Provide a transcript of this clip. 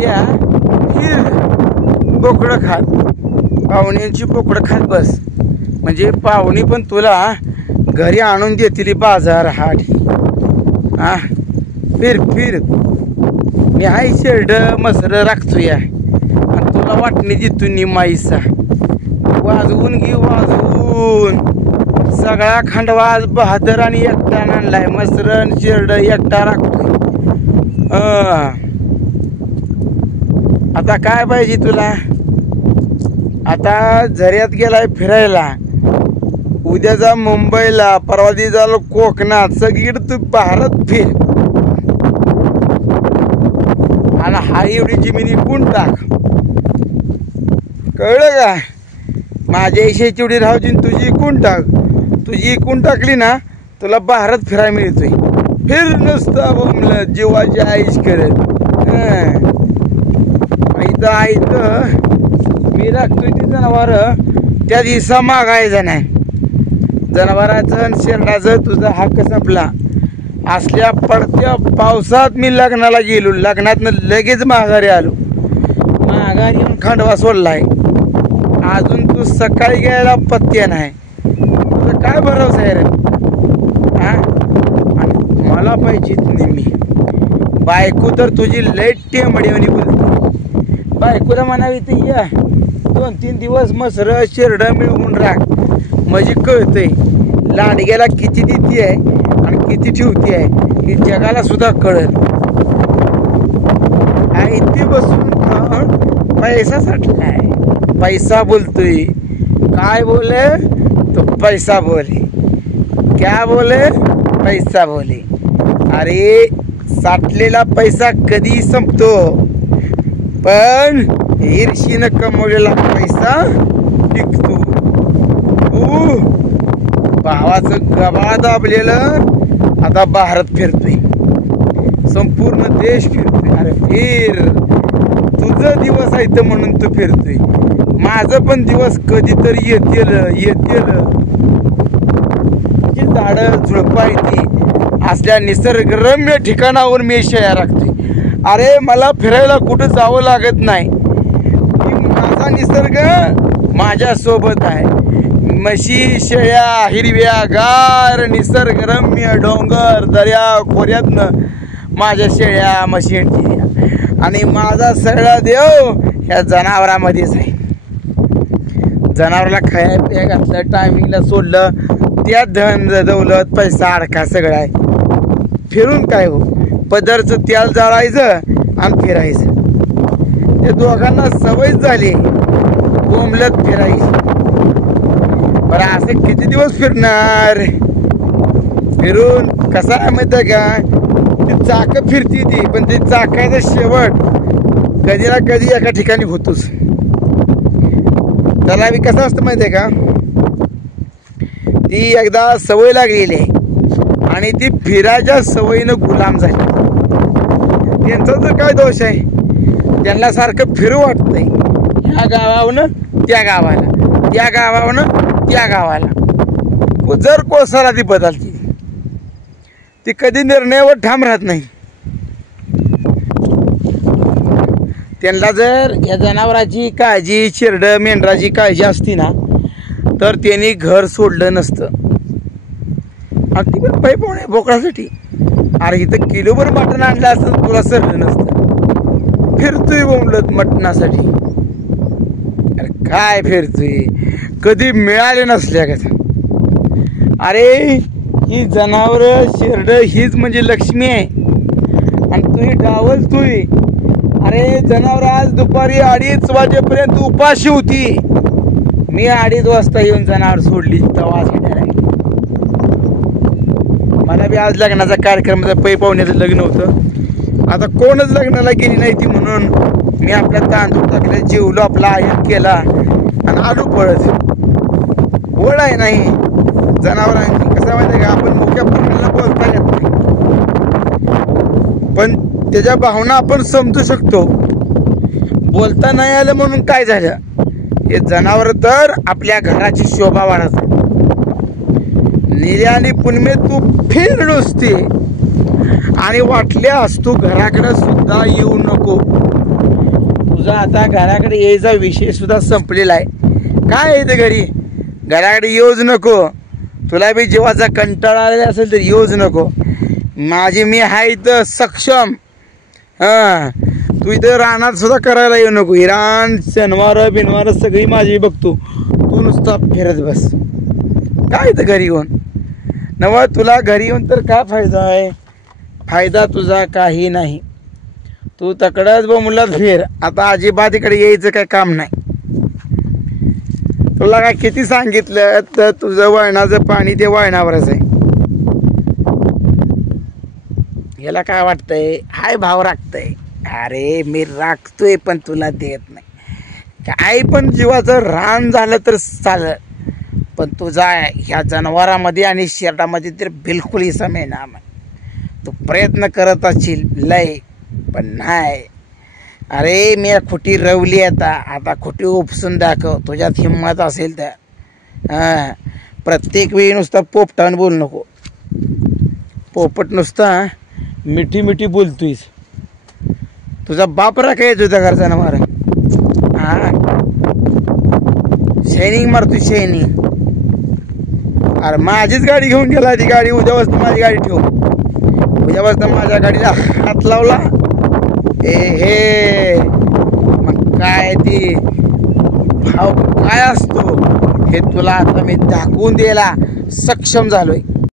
उद्या फिर बोकडं खात, पाहुण्यांची बोकडं खात बस. म्हणजे पाहुणी पण तुला घरी आणून देतील बाजार हाट. हा फिर फिर मी हाय शेरड मसर राखतो या आणि तुला वाटणी देतो निमाईसा. वाजवून घे वाजवून सगळा खंडवाज बहादर आणि एकटा आणलाय. मसरण शेरड एकटा राखतोय. आता काय पाहिजे तुला? आता झऱ्यात गेलाय फिरायला, उद्या जा मुंबईला, परवा दिवशी झालं कोकणात, सगळीकडे तू भारत फिर. आणि हा एवढी जमीन इकून टाक, कळलं का? माझ्या इशेची एवढी राहूची तुझी इकून टाक. तुझी इकून टाकली ना तुला भारत फिरायला मिळतोय. फिर नसता बोंबलं जीवाची आईश करत. इथं मी राखतोय ती जनावर, त्या दिवसा मागायचं नाही. जनावराचं आणि शेरडाचं तुझा हक्क संपला. असल्या पडत्या पावसात मी लग्नाला गेलो, लग्नातनं लगेच माघारी आलो. माघारी येऊन खंडवा सोडलाय. अजून तू सकाळी गेला पत्त्या नाही. तुझं काय भरोसा आहे रे? हा आणि मला पाहिजे नेहमी बायको तर तुझी लई टेंबडीवानी बोलते. बायकोला म्हणावी तर या 2-3 दिवस मसर शेरड मिळवून राख, म्हणजे कळतंय लांडग्याला किती देती आहे आणि किती ठेवती आहे हे जगाला सुद्धा कळत. इथे बसून पैसा साठलाय, पैसा बोलतोय. काय बोले तो पैसा बोले, क्या बोले पैसा बोले. अरे साठलेला पैसा कधी संपतो, पण ईर्षीनं कमवलेला पैसा टिकतो. भावाचं गबाळ दाबलेलं आता भारत फिरतोय, संपूर्ण देश फिरतोय. अरे फिर, तुझं दिवस आहे तर म्हणून तू फिरतोय. माझं पण दिवस कधीतरी येतील. झाडं झुडपं ती असल्या निसर्गरम्य ठिकाणावर मी शेळ्या राखतोय. अरे मला फिरायला कुठं जावं लागत नाही. माझा निसर्ग माझ्या सोबत आहे. म्हशी शेळ्या हिरव्या गार निसर्गरम्य डोंगर दर्या खोऱ्यातनं माझ्या शेळ्या म्हशी आणि माझा सगळा देव ह्या जनावरांमध्येच आहे. जनावराला खाया पिया घातलं, टायमिंगला सोडलं, त्यात धन दौलत पैसा अडका सगळं आहे. फिरून काय हो, पदरचं तेल जाळायचं आणि फिरायचं. ते दोघांना सवय झाली बोंबलत फिरायची. बरं असं किती दिवस फिरणार? फिरून कसा आहे माहिती आहे का, ती चाकं फिरती ती, पण ती चाकाचा शेवट कधी ना कधी एका ठिकाणी होतोच. त्याला बी कसं असतं माहिती आहे का, ती एकदा सवय लागलेली आहे आणि ती फिरायच्या सवयीनं गुलाम झाली. त्यांचा तर काय दोष आहे, त्यांना सारखं फिरू वाटतंय. ह्या गावावनं त्या गावाला, त्या गावावनं त्या गावाला. जर कोसळा ती बदलती, ती कधी निर्णयावर ठाम राहत नाही. त्यांना जर या जनावराची काळजी, चिरड मेंढराची काळजी असती ना तर त्यांनी घर सोडलं नसतं. अगदी पण पाय पाहुणे बोकडासाठी. अरे इथं किलोभर मटण आणलं असतं तुला सरलं नसतं. फिरतोय बोंबलत मटणासाठी. अरे काय फिरतोय, कधी मिळाले नसल्या का? अरे ही जनावर शेरड हीच म्हणजे लक्ष्मी आहे आणि तू ही डावलतोय. अरे जनावर आज दुपारी 2:30 वाजेपर्यंत उपाशी होती. मी 2:30 वाजता येऊन जनावर सोडली, तवा घेणार. मला बी आज लग्नाचा कार्यक्रम, पै पाहुण्याचं लग्न होतं. आता कोणच लग्नाला गेली नाही ती, म्हणून मी आपल्या तांदूळ टाकले, जेवलो, आपला आयन केला आणि आलो पळत. ओढ आहे नाही जनावरांची. कसं माहिती आहे का, आपण मोठ्या प्राण्याला बोलता येत नाही, पण त्याच्या भावना आपण समजू शकतो. बोलता नाही आलं म्हणून काय झालं, हे जनावर तर आपल्या घराची शोभा वाढवतात. निर्या आणि पुनमे तू फिर नुसते आणि वाटल्यास तू घराकडे सुद्धा येऊ नको. तुझा आता घराकडे यायचा विषय सुद्धा संपलेला आहे. काय येते घरी, घराकडे येऊच नको. तुला बी जीवाचा कंटाळा आलेला असेल तर येऊच नको. माझी मी आहे इथं सक्षम. तू इथं रानात सुद्धा करायला येऊ नको. इराण शनिवार बिनवार सगळी माझी बघतो. तू नुसता फिरत बस. काय इथं घरी येऊन नवा, तुला घरी येऊन तर काय फायदा आहे? फायदा तुझा काही नाही. तू तकडच मुलात फिर. आता अजिबात इकडे यायचं काय काम नाही. तुला काय किती सांगितलं तर तुझं वळणाचं पाणी ते वळणावरच आहे. याला काय वाटतंय? हाय भाव राखतंय. अरे मी राखतोय पण तुला देत नाही. काय पण जीवाचं रान झालं तर चालेल, पण तुझा ह्या जनावरांमध्ये आणि शेरडामध्ये तर बिलकुल हिस्सा मिळणार नाही. तू प्रयत्न करत असशील लय, पण नाही. अरे मी खोटी रवली आता खोटी उपसून दाखव. तुझ्यात हिंमत असेल तर. प्रत्येक वेळी नुसता पोपटान बोल नको. पोपट नुसता मिठी मिठी बोलतोयस. तुझा बाप राखाय तुझ्या घरचा जनावर. शायनिंग मारतोय शायनिंग. अरे माझीच गाडी घेऊन गेला. ती गाडी उद्या वाजता माझी गाडी ठेव. उद्या वाजता माझ्या गाडीला हात लावला हे मग काय ती भाव काय असतो हे तुला आता मी दाखवून द्यायला सक्षम झालोय.